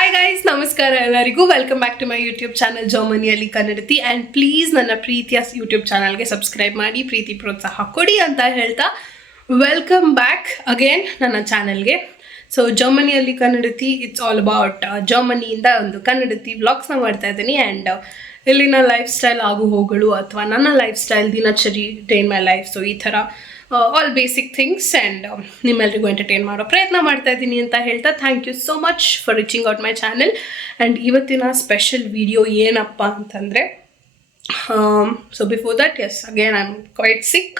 Hi guys ನಮಸ್ಕಾರ ಎಲ್ಲರಿಗೂ. Welcome back to my YouTube channel ಜರ್ಮನಿಯಲ್ಲಿ ಕನ್ನಡತಿ. ಆ್ಯಂಡ್ ಪ್ಲೀಸ್ ನನ್ನ ಪ್ರೀತಿಯ ಯೂಟ್ಯೂಬ್ ಚಾನಲ್ಗೆ ಸಬ್ಸ್ಕ್ರೈಬ್ ಮಾಡಿ, ಪ್ರೀತಿ ಪ್ರೋತ್ಸಾಹ ಕೊಡಿ ಅಂತ ಹೇಳ್ತಾ ವೆಲ್ಕಮ್ ಬ್ಯಾಕ್ ಅಗೇನ್ ನನ್ನ ಚಾನಲ್ಗೆ ಸೊ ಜರ್ಮನಿಯಲ್ಲಿ ಕನ್ನಡತಿ ಇಟ್ಸ್ ಆಲ್ ಅಬೌಟ್ ಜರ್ಮನಿಯಿಂದ ಒಂದು ಕನ್ನಡತಿ ವ್ಲಾಗ್ಸ್ನ ಮಾಡ್ತಾ ಇದ್ದೀನಿ. ಆ್ಯಂಡ್ ಇಲ್ಲಿನ ಲೈಫ್ ಸ್ಟೈಲ್ ಆಗು ಹೋಗಳು ಅಥವಾ ನನ್ನ ಲೈಫ್ ಸ್ಟೈಲ್ ದಿನಚರಿ ಡೇ ಮೈ ಲೈಫ್ ಸೊ ಈ ಥರ ಆಲ್ ಬೇಸಿಕ್ ಥಿಂಗ್ಸ್ ಆ್ಯಂಡ್ ನಿಮ್ಮೆಲ್ರಿಗೂ ಎಂಟರ್ಟೈನ್ ಮಾಡೋ ಪ್ರಯತ್ನ ಮಾಡ್ತಾ ಇದ್ದೀನಿ ಅಂತ ಹೇಳ್ತಾ thank you so much for reaching out my channel and ಇವತ್ತಿನ ಸ್ಪೆಷಲ್ ವಿಡಿಯೋ ಏನಪ್ಪ ಅಂತಂದರೆ so before that as again I am quite sick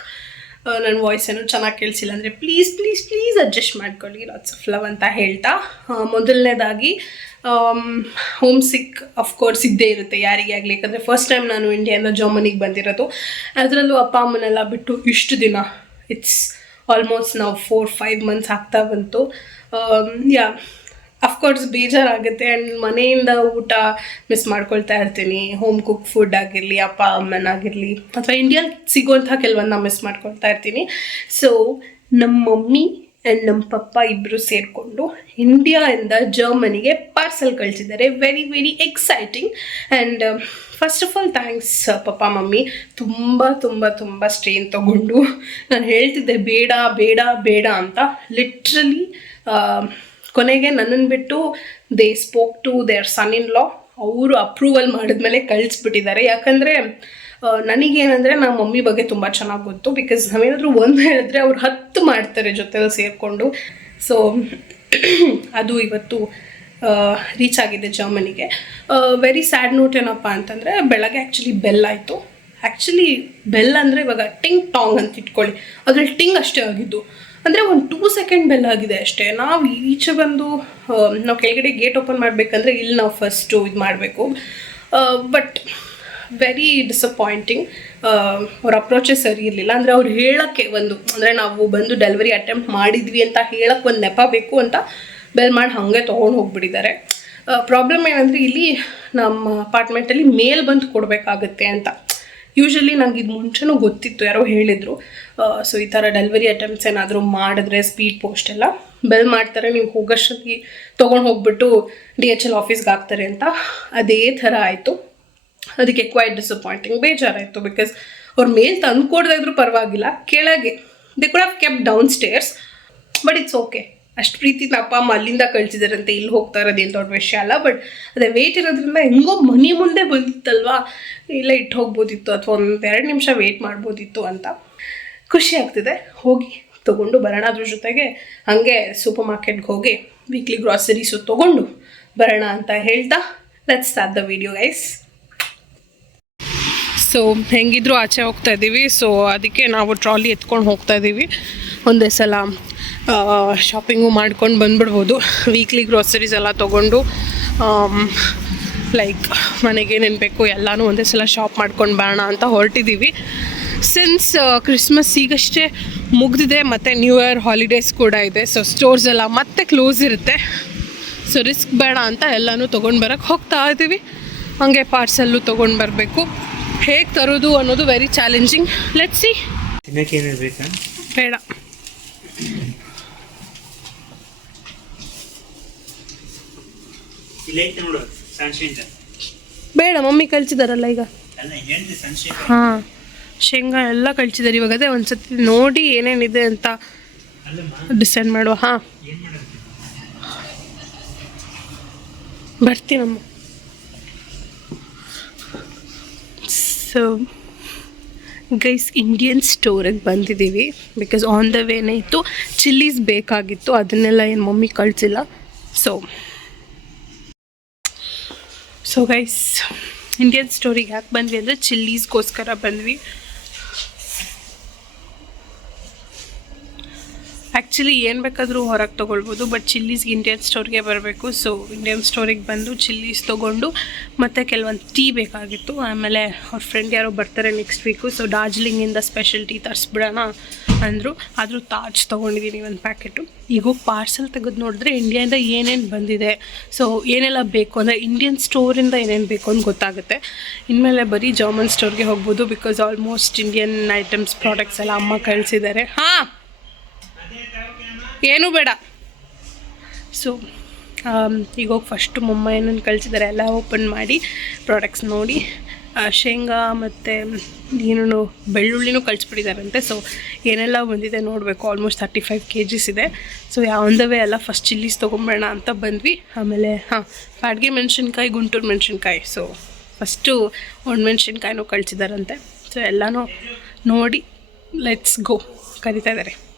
ನನ್ನ ವಾಯ್ಸ್ ಏನೂ ಚೆನ್ನಾಗಿ ಕೇಳಿಸಿಲ್ಲ ಅಂದರೆ ಪ್ಲೀಸ್ ಪ್ಲೀಸ್ ಪ್ಲೀಸ್ ಅಡ್ಜಸ್ಟ್ ಮಾಡ್ಕೊಳ್ಳಿ ಲಾಟ್ಸ್ ಆಫ್ ಲವ್ ಅಂತ ಹೇಳ್ತಾ. ಮೊದಲನೇದಾಗಿ ಹೋಮ್ ಸಿಕ್ ಅಫ್ಕೋರ್ಸ್ ಇದ್ದೇ ಇರುತ್ತೆ ಯಾರಿಗೆ ಆಗಲಿ. ಯಾಕಂದರೆ ಫಸ್ಟ್ ಟೈಮ್ ನಾನು ಇಂಡಿಯಾನ ಜರ್ಮನಿಗೆ ಬಂದಿರೋದು. ಅದರಲ್ಲೂ ಅಪ್ಪ, ಅಮ್ಮನೆಲ್ಲ ಬಿಟ್ಟು ಇಷ್ಟು ದಿನ ಇಟ್ಸ್ ಆಲ್ಮೋಸ್ಟ್ ನಾವು ಫೋರ್ ಫೈವ್ ಮಂತ್ಸ್ ಆಗ್ತಾ ಬಂತು. ಯಾ ಅಫ್ಕೋರ್ಸ್ ಬೇಜಾರಾಗುತ್ತೆ ಆ್ಯಂಡ್ ಮನೆಯಿಂದ ಊಟ ಮಿಸ್ ಮಾಡ್ಕೊಳ್ತಾ ಇರ್ತೀನಿ. ಹೋಮ್ ಕುಕ್ ಫುಡ್ ಆಗಿರಲಿ, ಅಪ್ಪ ಅಮ್ಮನಾಗಿರಲಿ ಅಥವಾ ಇಂಡಿಯಲ್ಲಿ ಸಿಗುವಂಥ ಕೆಲವನ್ನ ಮಿಸ್ ಮಾಡ್ಕೊಳ್ತಾ ಇರ್ತೀನಿ. ಸೊ ನಮ್ಮ ಮಮ್ಮಿ ಆ್ಯಂಡ್ ನಮ್ಮ ಪಪ್ಪ ಇಬ್ಬರು ಸೇರಿಕೊಂಡು ಇಂಡಿಯಾಯಿಂದ ಜರ್ಮನಿಗೆ ಪಾರ್ಸಲ್ ಕಳಿಸಿದ್ದಾರೆ. Very very exciting and first of all thanks papa, mummy. ತುಂಬ ತುಂಬ ತುಂಬ ಸ್ಟ್ರೇನ್ ತೊಗೊಂಡು ನಾನು ಹೇಳ್ತಿದ್ದೆ, ಬೇಡ ಬೇಡ ಬೇಡ ಅಂತ. ಲಿಟ್ರಲಿ ಕೊನೆಗೆ ನನ್ನನ್ನು ಬಿಟ್ಟು they spoke to their son in law ಅವರು ಅಪ್ರೂವಲ್ ಮಾಡಿದ್ಮೇಲೆ ಕಳಿಸ್ಬಿಟ್ಟಿದ್ದಾರೆ. ಯಾಕಂದರೆ ನನಗೇನಂದರೆ ನಮ್ಮ ಮಮ್ಮಿ ಬಗ್ಗೆ ತುಂಬ ಚೆನ್ನಾಗಿ ಗೊತ್ತು ಬಿಕಾಸ್ ನಾವೇನಾದರೂ ಒಂದು ಹೇಳಿದ್ರೆ ಅವ್ರು ಹತ್ತು ಮಾಡ್ತಾರೆ ಜೊತೆಲಿ ಸೇರಿಕೊಂಡು. ಸೊ ಅದು ಇವತ್ತು ರೀಚ್ ಆಗಿದೆ ಜರ್ಮನಿಗೆ ವೆರಿ ಸ್ಯಾಡ್ ನೋಟ್ ಏನಪ್ಪ ಅಂತಂದರೆ, ಬೆಳಗ್ಗೆ ಆ್ಯಕ್ಚುಲಿ ಬೆಲ್ ಆಯಿತು. ಆ್ಯಕ್ಚುಲಿ ಬೆಲ್ ಅಂದರೆ ಇವಾಗ ಟಿಂಗ್ ಟಾಂಗ್ ಅಂತ ಇಟ್ಕೊಳ್ಳಿ. ಅದ್ರಲ್ಲಿ ಟಿಂಗ್ ಅಷ್ಟೇ ಆಗಿದ್ದು. ಅಂದರೆ ಒಂದು ಟೂ ಸೆಕೆಂಡ್ ಬೆಲ್ ಆಗಿದೆ ಅಷ್ಟೇ. ನಾವು ಈಚೆ ಬಂದು ನಾವು ಕೆಳಗಡೆ ಗೇಟ್ ಓಪನ್ ಮಾಡಬೇಕಂದ್ರೆ ಇಲ್ಲಿ ನಾವು ಫಸ್ಟು ಇದು ಮಾಡಬೇಕು. ಬಟ್ ವೆರಿ ಡಿಸಪಾಯಿಂಟಿಂಗ್ ಅವ್ರ ಅಪ್ರೋಚೇ ಸರಿ ಇರಲಿಲ್ಲ. ಅಂದರೆ ಅವ್ರು ಹೇಳೋಕ್ಕೆ ಒಂದು, ಅಂದರೆ ನಾವು ಬಂದು ಡೆಲಿವರಿ ಅಟೆಂಪ್ಟ್ ಮಾಡಿದ್ವಿ ಅಂತ ಹೇಳಕ್ಕೆ ಒಂದು ನೆಪ ಬೇಕು ಅಂತ ಬೆಲ್ ಮಾಡಿ ಹಾಗೆ ತೊಗೊಂಡು ಹೋಗ್ಬಿಟ್ಟಿದ್ದಾರೆ. ಪ್ರಾಬ್ಲಮ್ ಏನಂದರೆ ಇಲ್ಲಿ ನಮ್ಮ ಅಪಾರ್ಟ್ಮೆಂಟಲ್ಲಿ ಮೇಲ್ ಬಂದು ಕೊಡಬೇಕಾಗತ್ತೆ ಅಂತ. ಯೂಶಲಿ ನಂಗೆ ಇದು ಮುಂಚೆನೂ ಗೊತ್ತಿತ್ತು, ಯಾರೋ ಹೇಳಿದರು. ಸೊ ಈ ಥರ ಡೆಲಿವರಿ ಅಟೆಂಪ್ಟ್ಸ್ ಏನಾದರೂ ಮಾಡಿದ್ರೆ ಸ್ಪೀಡ್ ಪೋಸ್ಟ್ ಎಲ್ಲ ಬೆಲ್ ಮಾಡ್ತಾರೆ. ನೀವು ಹೋಗೋಷ್ಟೊತ್ತಿಗೆ ತೊಗೊಂಡು ಹೋಗ್ಬಿಟ್ಟು ಡಿ ಎಚ್ ಎಲ್ ಆಫೀಸ್ಗೆ ಹಾಕ್ತಾರೆ ಅಂತ. ಅದೇ ಥರ ಆಯಿತು. ಅದಕ್ಕೆ ಕ್ವೈಟ್ ಡಿಸಪಾಯಿಂಟಿಂಗ್ ಬೇಜಾರಾಯಿತು ಬಿಕಾಸ್ ಅವ್ರ ಮೇಲ್ ತಂದು ಕೊಡದೇ ಪರವಾಗಿಲ್ಲ. ಕೆಳಗೆ they could have kept downstairs but it's okay ಅಷ್ಟು ಪ್ರೀತಿ ಅಪ್ಪ ಅಮ್ಮ ಅಲ್ಲಿಂದ ಕಳ್ಸಿದಾರಂತೆ, ಇಲ್ಲಿ ಹೋಗ್ತಾ ಇರೋದೇನು ದೊಡ್ಡ ವಿಷಯ ಅಲ್ಲ ಬಟ್ ಅದೇ ವೇಟ್ ಇರೋದ್ರಿಂದ ಹೆಂಗೋ ಮನೆ ಮುಂದೆ ಬಂದಿತ್ತಲ್ವಾ? ಇಲ್ಲ ಇಟ್ಟು ಹೋಗ್ಬೋದಿತ್ತು ಅಥವಾ ಒಂದು ಎರಡು ನಿಮಿಷ ವೇಟ್ ಮಾಡ್ಬೋದಿತ್ತು ಅಂತ. ಖುಷಿ ಆಗ್ತಿದೆ. ಹೋಗಿ ತೊಗೊಂಡು ಬರೋಣ ಅದ್ರ ಜೊತೆಗೆ. ಹಾಗೆ ಸೂಪರ್ ಮಾರ್ಕೆಟ್ಗೆ ಹೋಗಿ ವೀಕ್ಲಿ ಗ್ರಾಸರೀಸು ತೊಗೊಂಡು ಬರೋಣ ಅಂತ ಹೇಳ್ತಾ let's start the video guys so ಹೆಂಗಿದ್ರು ಆಚೆ ಹೋಗ್ತಾ ಇದ್ದೀವಿ. ಸೊ ಅದಕ್ಕೆ ನಾವು ಟ್ರಾಲಿ ಎತ್ಕೊಂಡು ಹೋಗ್ತಾ ಇದ್ದೀವಿ. ಒಂದೇ ಸಲ ಶಾಪಿಂಗು ಮಾಡ್ಕೊಂಡು ಬಂದ್ಬಿಡ್ಬೋದು. ವೀಕ್ಲಿ ಗ್ರೋಸರೀಸ್ ಎಲ್ಲ ತೊಗೊಂಡು ಲೈಕ್ ಮನೆಗೆ ಏನೇನು ಬೇಕು ಎಲ್ಲನೂ ಒಂದೇ ಸಲ ಶಾಪ್ ಮಾಡ್ಕೊಂಡು ಬರೋಣ ಅಂತ ಹೊರಟಿದ್ದೀವಿ. ಸಿನ್ಸ್ ಕ್ರಿಸ್ಮಸ್ ಈಗಷ್ಟೇ ಮುಗ್ದಿದೆ, ಮತ್ತು ನ್ಯೂ ಇಯರ್ ಹಾಲಿಡೇಸ್ ಕೂಡ ಇದೆ. ಸೊ ಸ್ಟೋರ್ಸ್ ಎಲ್ಲ ಮತ್ತೆ ಕ್ಲೋಸ್ ಇರುತ್ತೆ. ಸೊ ರಿಸ್ಕ್ ಬೇಡ ಅಂತ ಎಲ್ಲನೂ ತೊಗೊಂಡು ಬರೋಕ್ಕೆ ಹೋಗ್ತಾ ಇದ್ದೀವಿ. ಹಂಗೆ ಪಾರ್ಸಲ್ಲು ತೊಗೊಂಡು ಬರಬೇಕು. ಹೇಗೆ ತರೋದು ಅನ್ನೋದು ವೆರಿ ಚಾಲೆಂಜಿಂಗ್ ಲೆಟ್ ಸಿ ತಿನ್ನಕ್ಕೆ ಏನೇನು ಬೇಕಾ ಬೇಡ. ಬೇಡ ಮಮ್ಮಿ ಕಳ್ಸಿದಾರಲ್ಲ ಈಗ. ಹಾಂ ಶೇಂಗಾ ಎಲ್ಲ ಕಳ್ಸಿದ್ದಾರೆ ಇವಾಗ. ಅದೇ ಒಂದ್ಸತಿ ನೋಡಿ ಏನೇನಿದೆ ಅಂತ ಡಿಸೈಡ್ ಮಾಡುವ. ಹಾಂ. ಬರ್ತೀನಮ್ಮ ಸೊ ಗೈಸ್ ಇಂಡಿಯನ್ ಸ್ಟೋರಿಗೆ ಬಂದಿದ್ದೀವಿ ಬಿಕಾಸ್ ಆನ್ ದ ವೇನೇ ಇತ್ತು. ಚಿಲ್ಲೀಸ್ ಬೇಕಾಗಿತ್ತು. ಅದನ್ನೆಲ್ಲ ಏನು ಮಮ್ಮಿ ಕಳಿಸಿಲ್ಲ. ಸೊ ಸೊ ಗೈಸ್ ಇಂಡಿಯನ್ ಸ್ಟೋರಿಗೆ ಯಾಕೆ ಬಂದ್ವಿ ಅಂದರೆ ಚಿಲ್ಲೀಸ್ಗೋಸ್ಕರ ಬಂದ್ವಿ. ಆ್ಯಕ್ಚುಲಿ ಏನು ಬೇಕಾದರೂ ಹೊರಗೆ ತೊಗೊಳ್ಬೋದು ಬಟ್ ಚಿಲ್ಲೀಸ್ಗೆ ಇಂಡಿಯನ್ ಸ್ಟೋರ್ಗೆ ಬರಬೇಕು. ಸೊ ಇಂಡಿಯನ್ ಸ್ಟೋರಿಗೆ ಬಂದು ಚಿಲ್ಲೀಸ್ ತೊಗೊಂಡು, ಮತ್ತು ಕೆಲವೊಂದು ಟೀ ಬೇಕಾಗಿತ್ತು. ಆಮೇಲೆ ಅವ್ರ ಫ್ರೆಂಡ್ ಯಾರೋ ಬರ್ತಾರೆ ನೆಕ್ಸ್ಟ್ ವೀಕು ಸೊ ಡಾರ್ಜಿಲಿಂಗಿಂದ ಸ್ಪೆಷಲ್ ಟೀ ತರಿಸ್ಬಿಡೋಣ ಅಂದರು. ಆದರೂ ತಾಜ್ ತೊಗೊಂಡಿದ್ದೀನಿ ಒಂದು ಪ್ಯಾಕೆಟು ಈಗ ಪಾರ್ಸಲ್ ತೆಗೆದು ನೋಡಿದ್ರೆ ಇಂಡಿಯಾದಿಂದ ಏನೇನು ಬಂದಿದೆ. ಸೊ ಏನೆಲ್ಲ ಬೇಕು ಅಂದರೆ ಇಂಡಿಯನ್ ಸ್ಟೋರಿಂದ ಏನೇನು ಬೇಕು ಅಂತ ಗೊತ್ತಾಗುತ್ತೆ. ಇನ್ಮೇಲೆ ಬರೀ ಜರ್ಮನ್ ಸ್ಟೋರ್ಗೆ ಹೋಗ್ಬೋದು because almost Indian items products ಎಲ್ಲ ಅಮ್ಮ ಕಳಿಸಿದ್ದಾರೆ. ಹಾಂ! ಏನೂ ಬೇಡ. ಸೊ ಈಗ ಹೋಗಿ ಫಸ್ಟು ಮೊಮ್ಮ ಏನನ್ನು ಕಳಿಸಿದ್ದಾರೆ ಎಲ್ಲ ಓಪನ್ ಮಾಡಿ ಪ್ರಾಡಕ್ಟ್ಸ್ ನೋಡಿ. ಶೇಂಗಾ ಮತ್ತು ಏನೇನು ಬೆಳ್ಳುಳ್ಳಿನೂ ಕಳಿಸ್ಬಿಟ್ಟಿದ್ದಾರಂತೆ ಸೊ ಏನೆಲ್ಲ ಬಂದಿದೆ ನೋಡಬೇಕು. Almost thirty five K Gs ಇದೆ. ಸೊ ಯಾವಂದವೇ ಎಲ್ಲ ಫಸ್ಟ್ ಚಿಲ್ಲೀಸ್ ತೊಗೊಂಬೇಡ ಅಂತ ಬಂದ್ವಿ. ಆಮೇಲೆ, ಹಾಂ ಬಾಡಿಗೆ ಮೆಣಸಿನ್ಕಾಯಿ, ಗುಂಟೂರು ಮೆಣಸಿನ್ಕಾಯಿ. ಸೊ ಫಸ್ಟು ಒಣಮೆಣ್ಸಿನ್ಕಾಯಿನೂ ಕಳಿಸಿದಾರಂತೆ. ಸೊ ಎಲ್ಲನೂ ನೋಡಿ ಲೆಟ್ಸ್ ಗೋ ಕರಿತಾ ಇದ್ದಾರೆ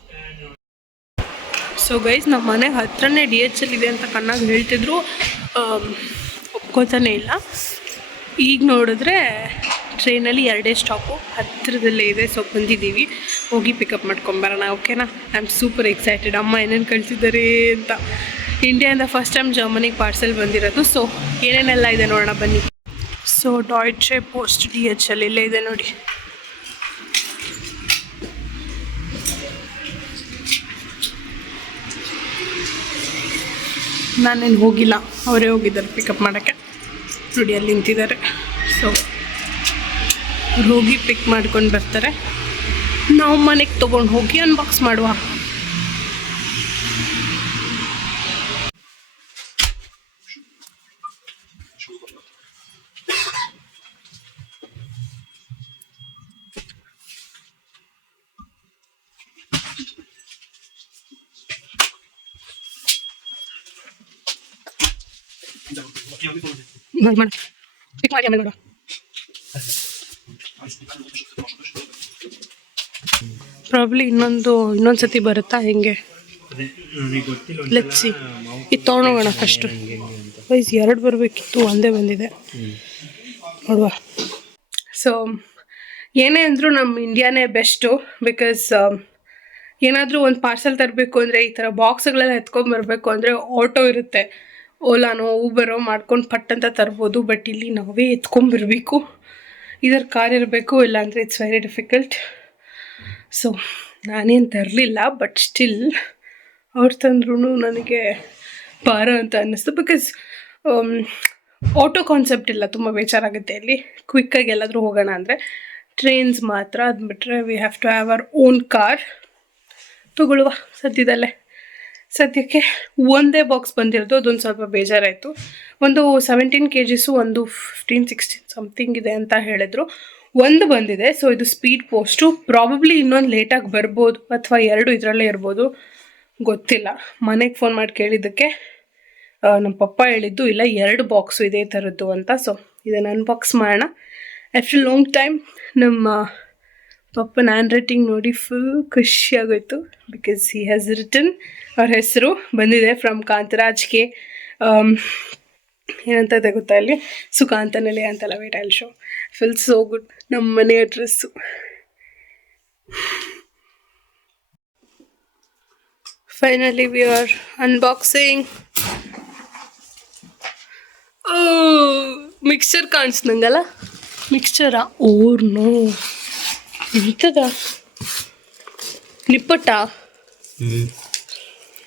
ಸೊ ಗೈಸ್ ನಮ್ಮ ಮನೆ ಹತ್ರನೇ ಡಿ ಎಚ್ ಎಲ್ ಇದೆ ಅಂತ ಕಣ್ಣಾಗಿ ಹೇಳ್ತಿದ್ರು. ಒಪ್ಕೋತಾನೆ ಇಲ್ಲ. ಈಗ ನೋಡಿದ್ರೆ ಟ್ರೈನಲ್ಲಿ ಎರಡೇ ಸ್ಟಾಪು ಹತ್ತಿರದಲ್ಲೇ ಇದೆ. ಸೊ ಬಂದಿದ್ದೀವಿ. ಹೋಗಿ ಪಿಕಪ್ ಮಾಡ್ಕೊಂಬರೋಣ ಓಕೆನಾ ಐ ಆಮ್ ಸೂಪರ್ ಎಕ್ಸೈಟೆಡ್ ಅಮ್ಮ ಏನೇನು ಕಳಿಸಿದ್ದಾರೆ ಅಂತ. ಇಂಡಿಯಾದ ಫಸ್ಟ್ ಟೈಮ್ ಜರ್ಮನಿಗೆ ಪಾರ್ಸೆಲ್ ಬಂದಿರೋದು. ಸೊ ಏನೇನೆಲ್ಲ ಇದೆ ನೋಡೋಣ ಬನ್ನಿ. So Deutsche post D H L ಇಲ್ಲೇ ಇದೆ ನೋಡಿ. ನಾನೇನು ಹೋಗಿಲ್ಲ. ಅವರೇ ಹೋಗಿದ್ದಾರೆ ಪಿಕಪ್ ಮಾಡೋಕ್ಕೆ. ನೋಡಿ ನಿಂತಿದ್ದಾರೆ. ಸೊ ಅವ್ರು ಹೋಗಿ ಪಿಕ್ ಮಾಡ್ಕೊಂಡು ಬರ್ತಾರೆ. ನಾವು ಮನೆಗೆ ತೊಗೊಂಡು ಹೋಗಿ ಅನ್ಬಾಕ್ಸ್ ಮಾಡುವ ಮಾಡಿ ಮಾಡಿ ಪಿಕ್ ಪ್ರಾಬ್ಲಿ ಇನ್ನೊಂದು ಇನ್ನೊಂದು ಸತಿ ಬರುತ್ತಾ ಹೆಂಗೆ? ಲೆಚ್ಚಿ. ಇದು ತೊಗೊಂಡೋಗೋಣ ಫಸ್ಟು ವೈಸ್ ಎರಡು ಬರಬೇಕಿತ್ತು, ಒಂದೇ ಬಂದಿದೆ. ನೋಡುವ. ಸೊ ಏನೇ ಅಂದರೂ ನಮ್ಮ ಇಂಡಿಯಾನೇ ಬೆಸ್ಟು ಬಿಕಾಸ್ ಏನಾದರೂ ಒಂದು ಪಾರ್ಸೆಲ್ ತರಬೇಕು ಅಂದರೆ ಈ ಥರ ಬಾಕ್ಸ್ಗಳೆಲ್ಲ ಎತ್ಕೊಂಡ್ಬರ್ಬೇಕು ಅಂದರೆ ಆಟೋ ಇರುತ್ತೆ. ಓಲಾನೋ ಊಬರೋ ಮಾಡ್ಕೊಂಡು ಪಟ್ ಅಂತ ತರ್ಬೋದು ಬಟ್ ಇಲ್ಲಿ ನಾವೇ ಎತ್ಕೊಂಬರ್ಬೇಕು ಇದರ ಕಾರ್ ಇರಬೇಕು, ಇಲ್ಲಾಂದರೆ ಇಟ್ಸ್ ವೆರಿ ಡಿಫಿಕಲ್ಟ್ ಸೊ ನಾನೇನು ತರಲಿಲ್ಲ ಬಟ್ ಸ್ಟಿಲ್ ಅವ್ರು ತಂದ್ರೂ ನನಗೆ ಭಾರ ಅಂತ ಅನ್ನಿಸ್ತು. ಬಿಕಾಸ್ ಆಟೋ ಕಾನ್ಸೆಪ್ಟ್ ಇಲ್ಲ, ತುಂಬ ಬೇಜಾರಾಗುತ್ತೆ ಇಲ್ಲಿ ಕ್ವಿಕ್ಕಾಗಿ ಎಲ್ಲಾದರೂ ಹೋಗೋಣ ಅಂದರೆ ಟ್ರೈನ್ಸ್ ಮಾತ್ರ. ಅದು ಬಿಟ್ಟರೆ we have to have our own car ತಗೊಳ್ಳುವ ಸದ್ಯದಲ್ಲೇ. ಸದ್ಯಕ್ಕೆ ಒಂದೇ ಬಾಕ್ಸ್ ಬಂದಿರೋದು, ಅದೊಂದು ಸ್ವಲ್ಪ ಬೇಜಾರಾಯಿತು. ಒಂದು ಸೆವೆಂಟೀನ್ ಕೆ ಜಿಸು ಒಂದು ಫಿಫ್ಟೀನ್ ಸಿಕ್ಸ್ಟೀನ್ ಸಮಥಿಂಗ್ ಇದೆ ಅಂತ ಹೇಳಿದ್ರು. ಒಂದು ಬಂದಿದೆ ಸೊ ಇದು ಸ್ಪೀಡ್ ಪೋಸ್ಟು ಪ್ರಾಬಬ್ಲಿ ಇನ್ನೊಂದು ಲೇಟಾಗಿ ಬರ್ಬೋದು, ಅಥವಾ ಎರಡು ಇದರಲ್ಲೇ ಇರ್ಬೋದು. ಗೊತ್ತಿಲ್ಲ. ಮನೆಗೆ ಫೋನ್ ಮಾಡಿ ಕೇಳಿದ್ದಕ್ಕೆ ನಮ್ಮ ಪಪ್ಪ ಹೇಳಿದ್ದು, ಇಲ್ಲ, ಎರಡು ಬಾಕ್ಸು ಇದೇ ಥರದ್ದು ಅಂತ. ಸೊ ಇದನ್ನು ಅನ್ಬಾಕ್ಸ್ ಮಾಡೋಣ. ಆಫ್ಟರ್ ಲಾಂಗ್ ಟೈಮ್ ನಮ್ಮ ಪಪ್ಪನ ಹ್ಯಾಂಡ್ ರೈಟಿಂಗ್ ನೋಡಿ ಫುಲ್ ಖುಷಿಯಾಗೋಯ್ತು ಬಿಕಾಸ್ ಹಿ ಹ್ಯಾಸ್ ರಿಟನ್ ಅವ್ರ ಹೆಸರು ಬಂದಿದೆ ಫ್ರಮ್ ಕಾಂತರಾಜ್ಗೆ ಏನಂತ ಇದೆ ಗೊತ್ತಾ ಇಲ್ಲಿ? ಸುಕಾಂತನಲೆ ಅಂತಲ್ಲ wait I'll show full so good ನಮ್ಮ ಮನೆ address finally we are unboxing mixture ಕಾಣಿಸ್ದಂಗಲ್ಲ ಮಿಕ್ಸ್ಚರಾ ಓರ್ ನೋ ಎಂತದ ನಿಪ್ಪಟ್ಟ?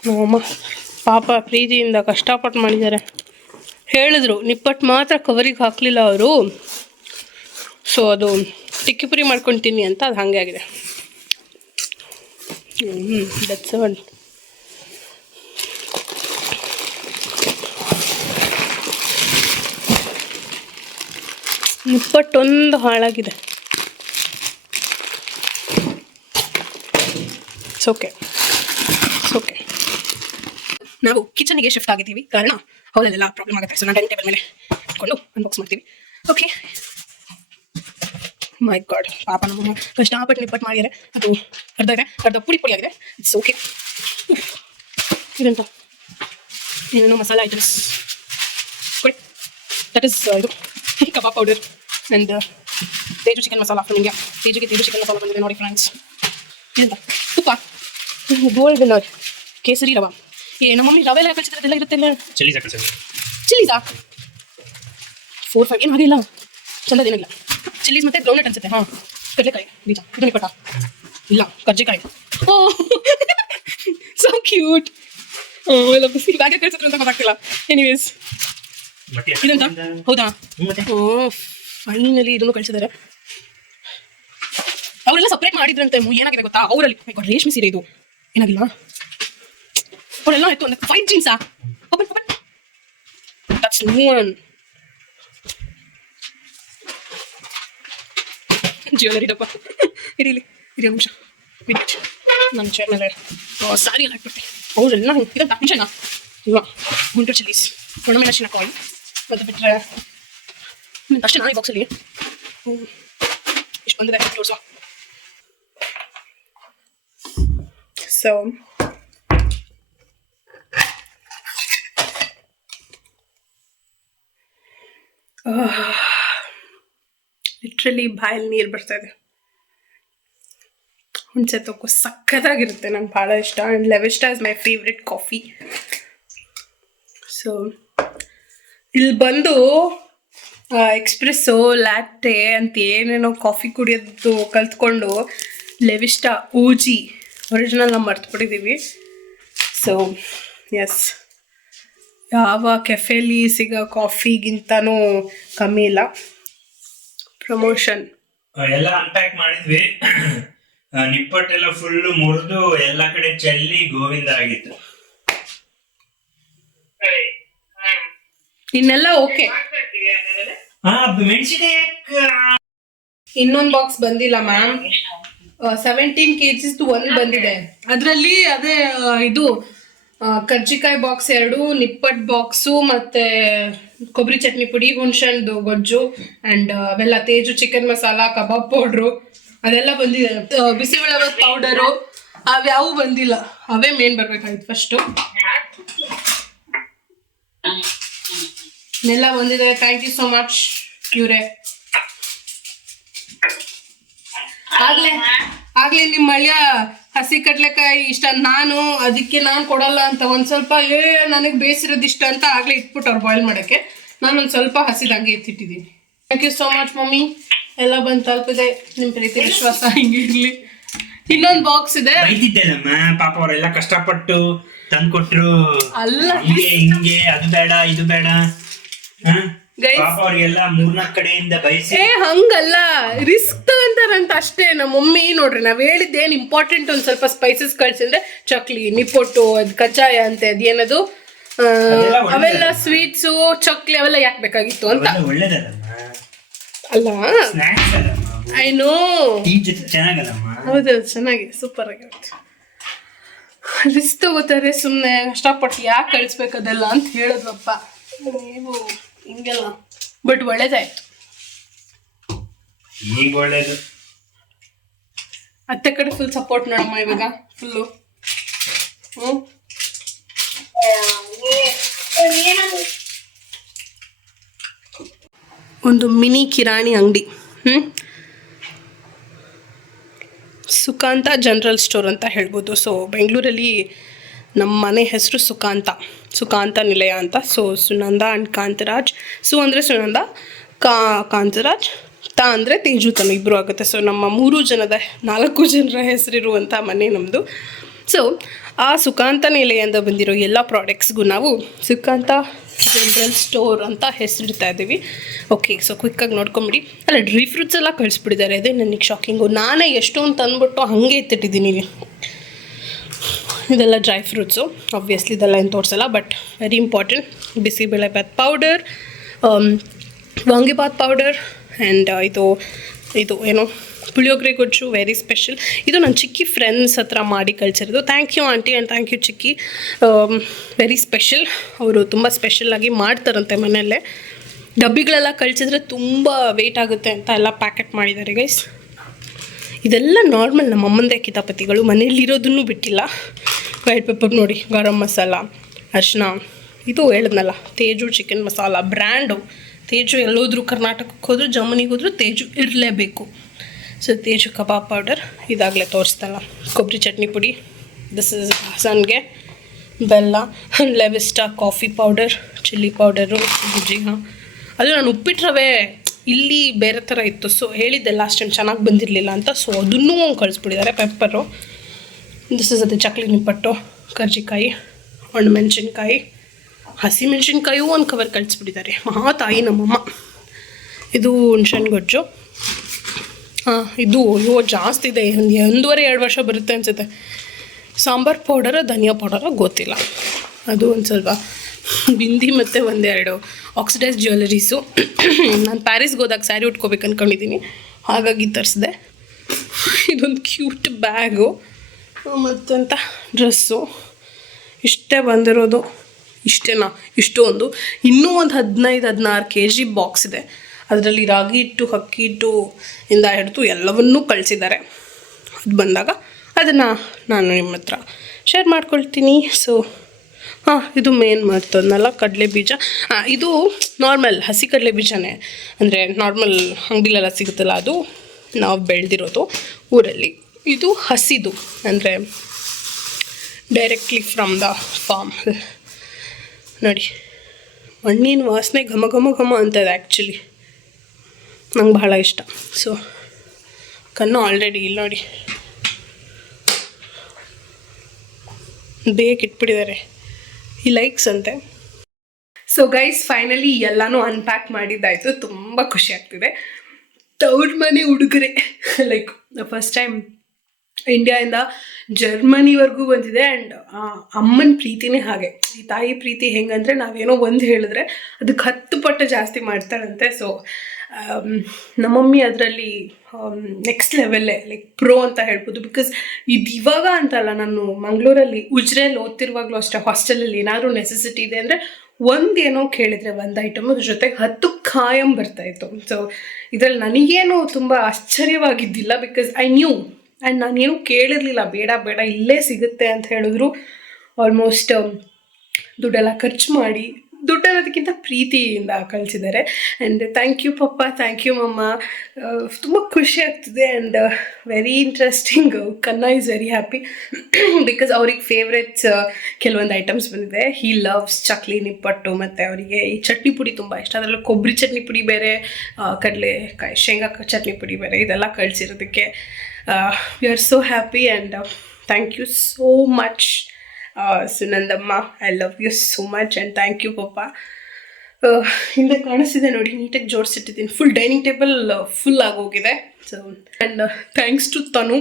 ನಮ್ಮಮ್ಮ ಪಾಪ ಪ್ರೀತಿಯಿಂದ ಕಷ್ಟಪಟ್ಟು ಮಾಡಿದ್ದಾರೆ. ಹೇಳಿದ್ರು ನಿಪ್ಪಟ್ಟು ಮಾತ್ರ ಕವರಿಗೆ ಹಾಕಲಿಲ್ಲ ಅವರು. ಸೊ ಅದು ಟಿಕ್ಕಿ ಪುರಿ ಮಾಡ್ಕೊತೀನಿ ಅಂತ ಅದು ಹಾಗೆ ಆಗಿದೆ. ಹ್ಞೂ ದಟ್ಸ್ ಒನ್ ನಿಪ್ಪಟ್ಟೊಂದು ಹಾಳಾಗಿದೆ. ಓಕೆ ಓಕೆ ನಾವು ಕಿಚನ್ಗೆ ಶಿಫ್ಟ್ ಆಗಿದ್ದೀವಿ. ಕಾರಣ ಹೌದಲ್ಲೆಲ್ಲ ಪ್ರಾಬ್ಲಮ್ ಆಗುತ್ತೆ. ಸೊ ನಾನು ಡೈನಿಂಗ್ ಟೇಬಲ್ ಮೇಲೆ ಇಟ್ಕೊಂಡು ಅನ್ಬಾಕ್ಸ್ ಮಾಡ್ತೀವಿ. ಓಕೆ ಮೈ ಗಾಡ್ ಪಾಪ ನಮ್ಮ ಕಷ್ಟಪಟ್ಟು ನಿಪ್ಪಟ್ಟು ಮಾಡಿದ್ದಾರೆ. ಅದು ಅರ್ಧ ಇದೆ. ಅರ್ಧ ಪುಡಿ ಪುಡಿ ಆಗಿದೆ. ಇಟ್ಸ್ ಓಕೆ ಇದಂತ? ಏನೇನು ಮಸಾಲೆ ಐಟಮ್ಸ್ ಕೊಡಿ. ದಟ್ ಇಸ್ ಇದು. Kebab powder and Teju chicken masala from India ತೇಜುಗೆ Teju chicken masala ಬಂದಿದೆ ನೋಡಿ ಫ್ರೆಂಡ್ಸ್ ಎಂತ ಗೋಲ್ಡ್ ನೋಡಿ ಕೇಸರಿ ರವ. ಏನು ಮಮ್ಮಿ ರವೆ ಎಲ್ಲ ಕಳಿಸಿದ್ರದೆಲ್ಲ ಇರುತ್ತೆಲ್ಲ? ಇರುತ್ತೆ ಚಿಲ್ಲಿ ಚಿಲ್ಲೀಸಾ ಫೋರ್ ಫೈವ್ ಏನು ಹಾಗಿಲ್ಲ ಚಂದದೇನಿಲ್ಲ ಚಿಲ್ಲೀಸ್ ಮತ್ತೆ ಗ್ರೌಂಡ್ ಅನ್ಸುತ್ತೆ. ಹಾಂ ಕಡಲೆಕಾಯಿ. ಬೀಜ ನಿಪ್ಪಟ್ಟ ಇಲ್ಲ ಕರ್ಜಿಕಾಯಿ. ಓ ಸೊ ಕ್ಯೂಟ್ ಎಲ್ಲ ಬಿಸಿ ಬ್ಯಾಗೆ ಕಳಿಸಿದ್ರು ಅಂತ ಗೊತ್ತಾಗ್ತಿಲ್ಲ. ಎನಿವೇಸ್ ಇದಂತ? ಹೌದಾ? ಓ ಫೈನಲಿ ಇದನ್ನು ಕಳ್ಸಿದ್ದಾರೆ ಅವರೆಲ್ಲ ಸಪ್ರೇಟ್ ಮಾಡಿದ್ರಂತೆ. ಏನಾಗಿದೆ ಗೊತ್ತಾ? ಅವರಲ್ಲಿ ರೇಷ್ಮೆ ಸೀರೆ ಇದು. ಏನಾಗಿಲ್ಲ ಅವರೆಲ್ಲ ಆಯ್ತು ಅಂದ್ರೆ ಫೈಟ್ ಜೀನ್ಸಾ open open that's one jewellery ಡಬ್ಬ ಇಡೀಲಿ ಇರಿ ಒಂದು ನಿಮಿಷ ಬಿಟ್ ನನ್ನ ಚೇರ್ ಮೇಲೆ ಸಾರಿ ಎಲ್ಲ ಹಾಕ್ಬಿಟ್ಟೆ ಹೌದಲ್ಲ ಇದು ನಿಮಿಷನಾ ಇಲ್ವಾ ಗುಂಟೂರು ಚಿಲ್ಲೀಸ್ ಒಣಮೆಣಸಿನಕಾಯಿ ಮತ್ತು ಬಿಟ್ಟರೆ ಅಷ್ಟೇ ನಾನು ಈ ಬಾಕ್ಸಲ್ಲಿ ಇಷ್ಟು ಬಂದಿದೆ ತೋರಿಸೋ ಸೊ ಲಿಟ್ರಲಿ ಬಾಯಲ್ಲಿ ನೀರು ಬರ್ತಾ ಇದೆ. ಹುಣಸೆ ತೊಕ್ಕು ಸಕ್ಕತ್ತಾಗಿರುತ್ತೆ ನಂಗೆ ಭಾಳ ಇಷ್ಟ. And Levista is my favourite coffee so ಇಲ್ಲಿ ಬಂದು ಎಕ್ಸ್ಪ್ರೆಸ್ಸು ಲ್ಯಾಟೆ ಅಂತ ಏನೇನೋ ಕಾಫಿ ಕುಡಿಯೋದು ಕಲ್ತ್ಕೊಂಡು ಲೆವಿಸ್ಟಾ ಊಜಿ ನಾವು ಮರ್ತುಬಿಟ್ಟಿದ್ದೀವಿ ಸೊ ಎಸ್ ಯಾವ ಕೆಫೆಲಿ ಸಿಗೋ ಕಾಫಿಗಿಂತನೂ ಕಮ್ಮಿ ಇಲ್ಲ. ಪ್ರಮೋಷನ್ ಎಲ್ಲ ಅನ್ಪ್ಯಾಕ್ ಮಾಡಿದ್ವಿ. ನಿಪ್ಪಟ್ಟೆಲ್ಲ ಫುಲ್ಲು ಮುರಿದು ಎಲ್ಲ ಕಡೆ ಚೆಲ್ಲಿ ಗೋವಿಂದ ಆಗಿತ್ತು. ಇನ್ನೆಲ್ಲ ಓಕೆ ಇನ್ನೊಂದು ಬಾಕ್ಸ್ ಬಂದಿಲ್ಲ ಮ್ಯಾಮ್ ಸೆವೆಂಟೀನ್ ಕೆ ಜಿಸ್ ಒಂದು ಬಂದಿದೆ. ಅದರಲ್ಲಿ ಅದೇ ಇದು ಕರ್ಜಿಕಾಯಿ ಬಾಕ್ಸ್ ಎರಡು ನಿಪ್ಪಟ್ ಬಾಕ್ಸು ಮತ್ತೆ ಕೊಬ್ಬರಿ ಚಟ್ನಿ ಪುಡಿ ಹುಣ್ಸೆಹಣ್ಣು ಗೊಜ್ಜು ಅಂಡ್ ಅವೆಲ್ಲ Teju chicken masala kebab powder ಅದೆಲ್ಲ ಬಂದಿದೆ. ಬಿಸಿಬೇಳೆ ಬಿಸಿಬೇಳೆಬಾತ್ ಪೌಡರು ಅವ್ಯಾವು ಬಂದಿಲ್ಲ. ಅವೇ ಮೇನ್ ಬರ್ಬೇಕಾಗಿತ್ತು ಫಸ್ಟು ಎಲ್ಲ ಬಂದಿದೆ. ಥ್ಯಾಂಕ್ ಯು ಸೋ ಮಚ್ ಇವರೇ. ಆಗ್ಲೇ ಆಗ್ಲೇ ನಿಮ್ಮ ಮಳ್ಯ ಹಸಿ ಕಡ್ಲೆಕಾಯಿ ಇಷ್ಟ. ನಾನು ಅದಕ್ಕೆ ನಾನು ಕೊಡಲ್ಲ ಅಂತ ಒಂದ್ ಸ್ವಲ್ಪ ಏ ನನಗೆ ಬೇಸಿರೋದು ಇಷ್ಟ ಅಂತ ಆಗ್ಲೇ ಇಟ್ಬಿಟ್ಟು ಅವ್ರು ಬಾಯ್ಲ್ ಮಾಡಕ್ಕೆ. ನಾನು ಒಂದ್ ಸ್ವಲ್ಪ ಹಸಿದಂಗೆ ಎತ್ತಿಟ್ಟಿದ್ದೀನಿ thank you so much mummy. ಎಲ್ಲ ಬಂದು ತಲುಪಿದೆ. ನಿಮ್ಮ ಪ್ರೀತಿ ವಿಶ್ವಾಸ ಹಿಂಗೆ ಇನ್ನೊಂದ್ ಇನ್ನೊಂದು ಬಾಕ್ಸ್ ಇದೆ. ಬೈದಿದ್ದೇನಮ್ಮ? ಪಾಪ ಅವರೆಲ್ಲ ಕಷ್ಟಪಟ್ಟು ತಂದ್ಕೊಟ್ರು. ಅಲ್ಲ. ಹಿಂಗೆ ಹಿಂಗೆ ಅದು ಬೇಡ ಇದು ಬೇಡ. ಹಾ? ಪಾಪ ಅವ್ರಿಗೆಲ್ಲ ಮೂರ್ನಾಲ್ಕು ಕಡೆಯಿಂದ ಬಯಸಿ ಏ ಹಂಗಲ್ಲ. ರಿಸ್ಕ್ ತಗೊಂತಾರಂತ ಅಷ್ಟೇ ನಮ್ಮ ಮಮ್ಮಿ. ನೋಡ್ರಿ ನಾವ್ ಹೇಳಿದ್ದೇನ್ ಇಂಪಾರ್ಟೆಂಟ್ ಒಂದ್ ಸ್ವಲ್ಪ ಸ್ಪೈಸಸ್ ಕಳ್ಸಿದ್ರೆ ಚಕ್ಲಿ ನಿಪ್ಪೊಟ್ಟು ಅದ್ ಕಜ್ಜಾಯ ಅಂತೆ ಅದೇನದು ಅವೆಲ್ಲ ಸ್ವೀಟ್ಸು ಚಕ್ಲಿ ಅವೆಲ್ಲ ಯಾಕೆ ಬೇಕಾಗಿತ್ತು ಅಂತ. ಅಲ್ಲ? ಐ ನೋ ಹೌದು ಚೆನ್ನಾಗಿದೆ ಸೂಪರ್ ಆಗಿರುತ್ತೆ. ರಿಸ್ಕ್ ತಗೋತಾರೆ ಸುಮ್ಮನೆ ಕಷ್ಟಪಟ್ಟು ಯಾಕೆ ಕಳಿಸ್ಬೇಕು ಅದೆಲ್ಲ ಅಂತ ಹೇಳಿದ್ವಪ್ಪ. ನೀವು ಹಿಂಗೆಲ್ಲ. ಬಟ್ ಒಳ್ಳೇದಾಯ್ತು. ಈಗ ಒಳ್ಳೇದು. ಅತ್ತೆ ಕಡೆ ಫುಲ್ ಸಪೋರ್ಟ್ ನೋಡಮ್ಮ ಇವಾಗ ಫುಲ್ಲು ಹ್ಞೂ ಒಂದು ಮಿನಿ ಕಿರಾಣಿ ಅಂಗಡಿ. ಹ್ಞೂ ಸುಖಾಂತ ಜನರಲ್ ಸ್ಟೋರ್ ಅಂತ ಹೇಳ್ಬೋದು. ಸೊ ಬೆಂಗಳೂರಲ್ಲಿ ನಮ್ಮ ಮನೆ ಹೆಸರು ಸುಖಾಂತ ಸುಖಾಂತ ನಿಲಯ ಅಂತ. So Sunanda and Kantharaj. ಸು ಅಂದರೆ ಸುನಂದ, ಕಾ, ಕಾಂತರಾಜ್, ತಾ ಅಂದರೆ ತೇಜು ತನು ಇಬ್ಬರು ಆಗುತ್ತೆ. ಸೊ ನಮ್ಮ ಮೂರು ಜನದ, ನಾಲ್ಕು ಜನರ ಹೆಸರಿರುವಂಥ ಮನೆ ನಮ್ಮದು ಸೊ ಆ ಸುಕಾಂತ ನಿಲಯದಿಂದ ಬಂದಿರೋ ಎಲ್ಲ ಪ್ರಾಡಕ್ಟ್ಸ್ಗೂ ನಾವು ಸುಕಾಂತ ಜನರಲ್ ಸ್ಟೋರ್ ಅಂತ ಹೆಸರಿಡ್ತಾ ಇದ್ದೀವಿ. ಓಕೆ ಸೊ ಕ್ವಿಕ್ಕಾಗಿ ನೋಡ್ಕೊಂಬಿಡಿ. ಅಲ್ಲ ಡ್ರೈ ಫ್ರೂಟ್ಸ್ ಎಲ್ಲ ಕಳಿಸ್ಬಿಟ್ಟಿದ್ದಾರೆ. ಅದೇ ನನಗೆ ಶಾಕಿಂಗು ನಾನೇ ಎಷ್ಟೊಂದು ತಂದ್ಬಿಟ್ಟು ಹಾಗೆ ಎತ್ತಿಟ್ಟಿದ್ದೀನಿ ಇದೆಲ್ಲ ಡ್ರೈ ಫ್ರೂಟ್ಸು ಆಬ್ವಿಯಸ್ಲಿ ಇದೆಲ್ಲ ಏನು ತೋರಿಸಲ್ಲ but very important bisibelebath powder vangibath powder and ಇದು ಇದು ಏನು, ಪುಳಿಯೋಗರೆ ಗೊಜ್ಜು ವೆರಿ ಸ್ಪೆಷಲ್ ಇದು ನನ್ನ ಚಿಕ್ಕಿ ಫ್ರೆಂಡ್ಸ್ ಹತ್ರ ಮಾಡಿ ಕಳಿಸಿರೋದು. Thank you aunty and thank you chikki. Very special ಅವರು ತುಂಬ ಸ್ಪೆಷಲಾಗಿ ಮಾಡ್ತಾರಂತೆ ಮನೆಯಲ್ಲೇ. ಡಬ್ಬಿಗಳೆಲ್ಲ ಕಳಿಸಿದ್ರೆ ತುಂಬ ವೆಯ್ಟ್ ಆಗುತ್ತೆ ಅಂತ ಎಲ್ಲ ಪ್ಯಾಕೆಟ್ ಮಾಡಿದ್ದಾರೆ ಗೈಸ್ ಇದೆಲ್ಲ ನಾರ್ಮಲ್ ನಮ್ಮ ಅಮ್ಮಂದೇ ಕಿತಾಪತಿಗಳು. ಮನೆಯಲ್ಲಿರೋದನ್ನು ಬಿಟ್ಟಿಲ್ಲ. ವೈಟ್ ಪೆಪ್ಪರ್ ನೋಡಿ ಗರಂ ಮಸಾಲ ಅರ್ಶಿನ ಇದು ಹೇಳಿದ್ನಲ್ಲ, ತೇಜು ಚಿಕನ್ ಮಸಾಲ ಬ್ರ್ಯಾಂಡು ತೇಜು ಎಲ್ಲೋದ್ರೂ ಕರ್ನಾಟಕಕ್ಕೆ ಹೋದ್ರು, ಜರ್ಮನಿಗೆ ಹೋದ್ರು ತೇಜು ಇರಲೇಬೇಕು. ಸೊ ತೇಜು ಕಬಾಬ್ ಪೌಡರ್ ಇದಾಗಲೇ ತೋರಿಸ್ತಲ್ಲ ಕೊಬ್ಬರಿ ಚಟ್ನಿ ಪುಡಿ ದಿಸ್ ಇಸ್ ಹಸನ್ಗೆ. ಬೆಲ್ಲ, Levista coffee powder chilli powder ಗುಜ್ಜಿಗ ಅದು ನಾನು ಉಪ್ಪಿಟ್ರವೆ ಇಲ್ಲಿ ಬೇರೆ ಥರ ಇತ್ತು. ಸೊ ಹೇಳಿದ್ದೆ ಲಾಸ್ಟ್ ಟೈಮ್ ಚೆನ್ನಾಗಿ ಬಂದಿರಲಿಲ್ಲ ಅಂತ. ಸೊ ಅದನ್ನೂ ಕಳಿಸ್ಬಿಟ್ಟಿದ್ದಾರೆ ಪೆಪ್ಪರು ದಿಸ್ ಇಸ್ ಅದೇ ಚಕ್ಲಿ ನಿಪ್ಪಟ್ಟು ಕರ್ಜಿಕಾಯಿ ಒಣಮೆಣಸಿನ್ಕಾಯಿ ಹಸಿಮೆಣಸಿನ್ಕಾಯಿಯೂ ಒಂದು ಕವರ್ ಕಳಿಸ್ಬಿಟ್ಟಿದ್ದಾರೆ. ಮಹಾ ತಾಯಿ ನಮ್ಮಮ್ಮ. ಇದು ಹುಣ್ಸೆನ್ ಗೊಜ್ಜು. ಇದು ಅಯ್ಯೋ, ಜಾಸ್ತಿ ಇದೆ. ಒಂದು ಒಂದೂವರೆ, ಎರಡು ವರ್ಷ ಬರುತ್ತೆ ಅನಿಸುತ್ತೆ. ಸಾಂಬಾರ್ ಪೌಡರ, ಧನಿಯಾ ಪೌಡರ ಗೊತ್ತಿಲ್ಲ. ಅದು ಒಂದು ಸ್ವಲ್ಪ ಬಿಂದಿ ಮತ್ತು ಒಂದೆರಡು ಆಕ್ಸಿಡೈಸ್ ಜ್ಯುವೆಲರೀಸು ನಾನು ಪ್ಯಾರಿಸ್ಗೆ ಹೋದಾಗ ಸ್ಯಾರಿ ಉಟ್ಕೋಬೇಕು ಅಂದ್ಕೊಂಡಿದ್ದೀನಿ ಹಾಗಾಗಿ ತರಿಸಿದೆ. ಇದೊಂದು ಕ್ಯೂಟ್ ಬ್ಯಾಗು ಮತ್ತಂತ? ಡ್ರೆಸ್ಸು ಇಷ್ಟೇ ಬಂದಿರೋದು. ಇಷ್ಟೇನಾ? ಇಷ್ಟು ಒಂದು ಇನ್ನೂ ಒಂದು ಹದಿನೈದು, ಹದಿನಾರು ಕೆ ಜಿ ಬಾಕ್ಸ್ ಇದೆ. ಅದರಲ್ಲಿ ರಾಗಿ ಹಿಟ್ಟು ಅಕ್ಕಿ ಹಿಟ್ಟು ಇಂದ ಹಿಡಿದು ಎಲ್ಲವನ್ನೂ ಕಳಿಸಿದ್ದಾರೆ. ಅದು ಬಂದಾಗ ಅದನ್ನು ನಾನು ನಿಮ್ಮ ಹತ್ರ ಶೇರ್ ಮಾಡ್ಕೊಳ್ತೀನಿ. ಸೊ ಹಾಂ, ಇದು ಮೇನ್ ಮಾಡ್ತದನಲ್ಲ ಕಡಲೆ ಬೀಜ. ಹಾಂ, ಇದು ನಾರ್ಮಲ್ ಹಸಿ ಕಡಲೆ ಬೀಜನೇ. ಅಂದರೆ ನಾರ್ಮಲ್ ಅಂಗಡಿಲೆಲ್ಲ ಸಿಗುತ್ತಲ್ಲ ಅದು. ನಾವು ಬೆಳೆದಿರೋದು ಊರಲ್ಲಿ. ಇದು ಹಸಿದು ಅಂದರೆ ಡೈರೆಕ್ಟ್ಲಿ ಫ್ರಮ್ ದ ಫಾರ್ಮ್ ನೋಡಿ, ಮಣ್ಣಿನ ವಾಸನೆ ಘಮ ಘಮ ಘಮ ಅಂತದೆ ಆ್ಯಕ್ಚುಲಿ ನಂಗೆ ಬಹಳ ಇಷ್ಟ. ಸೊ ಕಣ್ಣು ಆಲ್ರೆಡಿ ಇಲ್ಲಿ ನೋಡಿ. ಬೇಗ ಇಟ್ಬಿಟ್ಟಿದ್ದಾರೆ. ಈ ಲೈಕ್ಸ್ ಅಂತೆ. ಸೊ ಗೈಸ್ ಫೈನಲಿ ಎಲ್ಲನೂ ಅನ್ಪ್ಯಾಕ್ ಮಾಡಿದ್ದಾಯಿತು. ತುಂಬ ಖುಷಿ ಆಗ್ತಿದೆ. ತವ್ರ ಮನೆ ಉಡುಗೊರೆ. ಲೈಕ್ ಫಸ್ಟ್ ಟೈಮ್ ಇಂಡಿಯಾಯಿಂದ ಜರ್ಮನಿವರೆಗೂ ಬಂದಿದೆ ಆ್ಯಂಡ್ ಅಮ್ಮನ ಪ್ರೀತಿನೇ ಹಾಗೆ. ಈ ತಾಯಿ ಪ್ರೀತಿ ಹೆಂಗಂದ್ರೆ ನಾವೇನೋ ಒಂದು ಹೇಳಿದ್ರೆ ಅದಕ್ಕೆ ಹತ್ತು ಪಟ್ಟು ಜಾಸ್ತಿ ಮಾಡ್ತಾಳಂತೆ. ಸೊ ನಮ್ಮಮ್ಮಿ ಅದರಲ್ಲಿ ನೆಕ್ಸ್ಟ್ ಲೆವೆಲ್ಲೇ ಲೈಕ್ ಪ್ರೋ ಅಂತ ಹೇಳ್ಬೋದು. ಬಿಕಾಸ್ ಇದು ಇವಾಗ ಅಂತಲ್ಲ ನಾನು ಮಂಗಳೂರಲ್ಲಿ ಉಜ್ರೆಯಲ್ಲಿ ಓದ್ತಿರುವಾಗಲೂ ಅಷ್ಟೇ ಹಾಸ್ಟೆಲಲ್ಲಿ ಏನಾದರೂ ನೆಸೆಸಿಟಿ ಇದೆ ಅಂದರೆ ಒಂದೇನೋ ಕೇಳಿದರೆ ಒಂದು ಐಟಮ್ ಅದ್ರ ಜೊತೆಗೆ ಹತ್ತು ಖಾಯಂ ಬರ್ತಾಯಿತ್ತು ಸೊ ಇದರಲ್ಲಿ ನನಗೇನು ತುಂಬ ಆಶ್ಚರ್ಯವಾಗಿದ್ದಿಲ್ಲ ಬಿಕಾಸ್ ಐ ನ್ಯೂ ಆ್ಯಂಡ್ ನಾನೇನು ಕೇಳಿರಲಿಲ್ಲ. ಬೇಡ ಬೇಡ, ಇಲ್ಲೇ ಸಿಗುತ್ತೆ ಅಂತ ಹೇಳಿದ್ರು. ಆಲ್ಮೋಸ್ಟ್ ದುಡ್ಡೆಲ್ಲ ಖರ್ಚು ಮಾಡಿ ದುಡ್ಡು ಅನ್ನೋದಕ್ಕಿಂತ ಪ್ರೀತಿಯಿಂದ ಕಳಿಸಿದ್ದಾರೆ. And thank you papa. Thank you ಮಮ್ಮ. ತುಂಬ ಖುಷಿ ಆಗ್ತಿದೆ. And very interesting Kanna is very happy because ಅವ್ರಿಗೆ ಫೇವ್ರೆಟ್ಸ್ ಕೆಲವೊಂದು ಐಟಮ್ಸ್ ಬಂದಿದೆ. ಹೀ ಲವ್ಸ್ ಚಕ್ಲಿ ನಿಪ್ಪಟ್ಟು ಮತ್ತು ಅವರಿಗೆ ಈ ಚಟ್ನಿ ಪುಡಿ ತುಂಬ ಇಷ್ಟ. ಅದರಲ್ಲಿ ಕೊಬ್ಬರಿ ಚಟ್ನಿ ಪುಡಿ ಬೇರೆ ಕಡಲೆ ಕಾಯಿ ಶೇಂಗಾ ಚಟ್ನಿ ಪುಡಿ ಬೇರೆ, ಇದೆಲ್ಲ ಕಳಿಸಿರೋದಕ್ಕೆ. We are so happy and thank you so much Sunandamma I love you so much and thank you papa ಹಿಂದೆ ಕಾಣಿಸ್ತಿದೆ ನೋಡಿ, ನೀಟಾಗಿ ಜೋಡಿಸಿಟ್ಟಿದ್ದೀನಿ. ಫುಲ್ ಡೈನಿಂಗ್ ಟೇಬಲ್ ಫುಲ್ ಆಗೋಗಿದೆ so and thanks to Tanu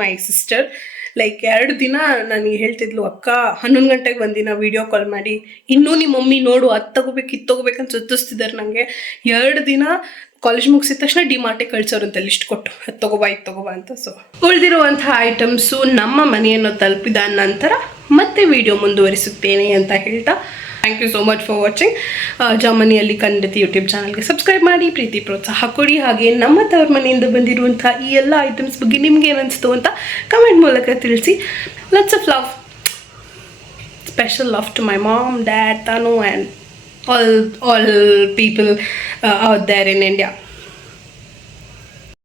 my sister like ಎರಡು ದಿನ ನನಗೆ ಹೇಳ್ತಿದ್ಲು, ಅಕ್ಕ, ಹನ್ನೊಂದು ಗಂಟೆಗೆ ಒಂದಿನ ವೀಡಿಯೋ ಕಾಲ್ ಮಾಡಿ. ಇನ್ನೂ ನಿಮ್ಮ ಮಮ್ಮಿ ನೋಡು, ಅದು ತಗೋಬೇಕು, ಇದು ತಗೋಬೇಕಂತ ಸುತ್ತಿಸ್ತಿದ್ದಾರೆ ನನಗೆ ಎರಡು ದಿನ ಕಾಲೇಜ್ ಮುಗಿಸಿದ ತಕ್ಷಣ ಡಿಮಾರ್ಟಿಗೆ ಅಂತ ಲಿಸ್ಟ್ ಕೊಟ್ಟು, ಅದು ತಗೋಬಾ, ಇದು ತಗೋಬಾ ಅಂತ. ಸೊ ಉಳಿದಿರುವಂತಹ ಐಟಮ್ಸು ನಮ್ಮ ಮನೆಯನ್ನು ತಲುಪಿದ ನಂತರ ಮತ್ತೆ ವಿಡಿಯೋ ಮುಂದುವರಿಸುತ್ತೇನೆ ಅಂತ ಹೇಳ್ತಾ thank you so much for watching ಜರ್ಮನಿಯಲ್ಲಿ ಕನ್ನಡತಿ ಯೂಟ್ಯೂಬ್ ಚಾನಲ್ಗೆ ಸಬ್ಸ್ಕ್ರೈಬ್ ಮಾಡಿ ಪ್ರೀತಿ ಪ್ರೋತ್ಸಾಹ ಕೊಡಿ. ಹಾಗೆ ನಮ್ಮ ತವ್ರ ಮನೆಯಿಂದ ಬಂದಿರುವಂಥ ಈ ಎಲ್ಲ ಐಟಮ್ಸ್ ಬಗ್ಗೆ ನಿಮ್ಗೆ ಏನಿಸ್ತು ಅಂತ ಕಮೆಂಟ್ ಮೂಲಕ ತಿಳಿಸಿ. Lots of love special love to my mom dad Tanu and all people uh, out there in India.